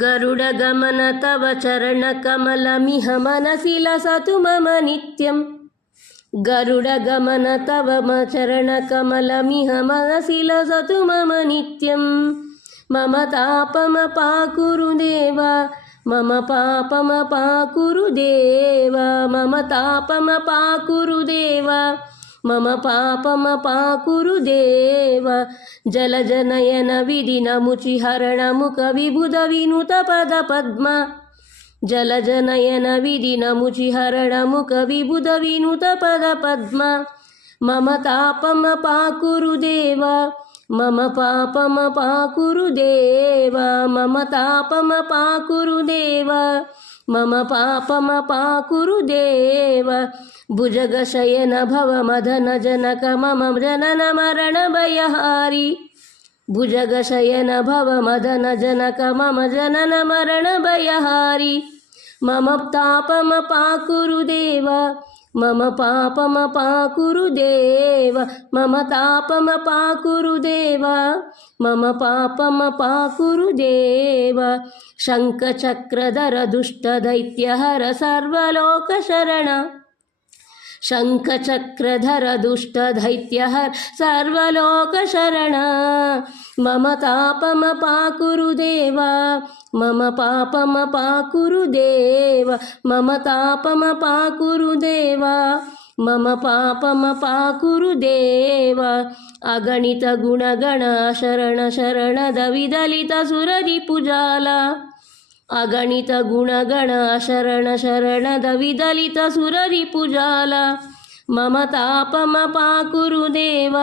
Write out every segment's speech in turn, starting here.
गरुडगमन तव चरणकमलमिह मनसि लसतु मम नित्यम् गरुडगमन तव म चरणकमलमिह मनसि लसतु मम नित्यम् मम तापमपाकुरु देव मम पापमपाकुरु देव मम तापमपाकुरु देव మమ పాపమ పాకురు దేవ జలజనయన విధినముచిహరణముఖ విబుధ వినుత పద పద్మ. జలజనయన విధినముచిహరణముఖ విబుధ వినుత పద పద్మ. మమ తాపమ పాకురు దేవ మమ పాపమ పాకురు దేవ మమ తాపమ పాకురు దేవ मम पापमपाकुरु भुजगशयन भुजगशयन भवमदन जनक मम जनन मरण भयहारी। भुजगशयन भव मदन जनक मम जनन मरण भयहारी। मम तापमपाकुरु देव मम पापमपाकुरुदेव मम तापमपाकुरुदेव मम पापमपाकुरुदेव। शङ्खचक्रधर दुष्टदैत्यहर सर्वलोकशरण ಶಂಖಚಕ್ರಧರ ಸರ್ವಲೋಕ ಸರ್ವಲೋಕಶರಣ. ಮಮ ತಾಪಮ ಪಾಕುರು ದೇವ ಮಮ ಪಾಪಮ ಪಾಕುರು ದೇವ ಮಮ ತಾಪಮ ಪಾಕುರು ದೇವ ಮಮ ಪಾಪಮ ಪಾಕುರು ದೇವ ಅಗಣಿತ ಗುಣಗಣ ಶರಣ ಶರಣದ ವಿದಲಿತ ಸುರದಿ ಪುಜಾಲ. अगणित गुणगण शरण शरणद विदलित सुररिपुजाल मम तापमपाकुरु देव।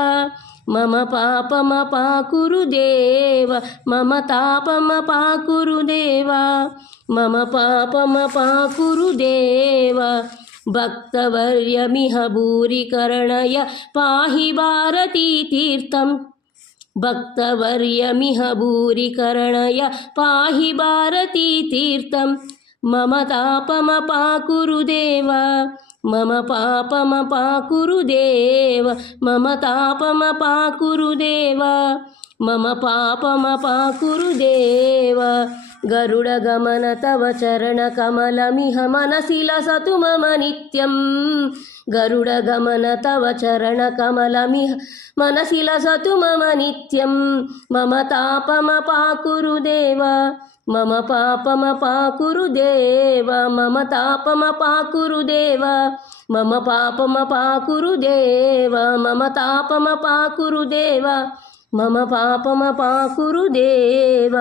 मम पापमपाकुरु देव। मम तापमपाकुरु देव। मम पापमपाकुरु देव। भक्तवर्यमिह भूरिकर्णय पाहि भारतीतीर्थम् भक्तवर्यमिह భక్తవర్యమిహ భూరికరణయ పాహి భారతీ తీర్థం. మమ తాపమపాకురుదేవ మమ పాపమపాకురుదేవ మమ తాపమపాకురుదేవ మమ పాపమపాకురుదేవ. गरुडगमन तव चरणकमलमिह मनसि लसतु मम नित्यम् गरुडगमन तव चरणकमलमिह मनसि लसतु मम नित्यं मम तापमपाकुरु देव मम पापमपाकुरु देव मम तापमपाकुरु देव मम पापमपाकुरु देव मम तापमपाकुरु देव मम पापमपाकुरु देव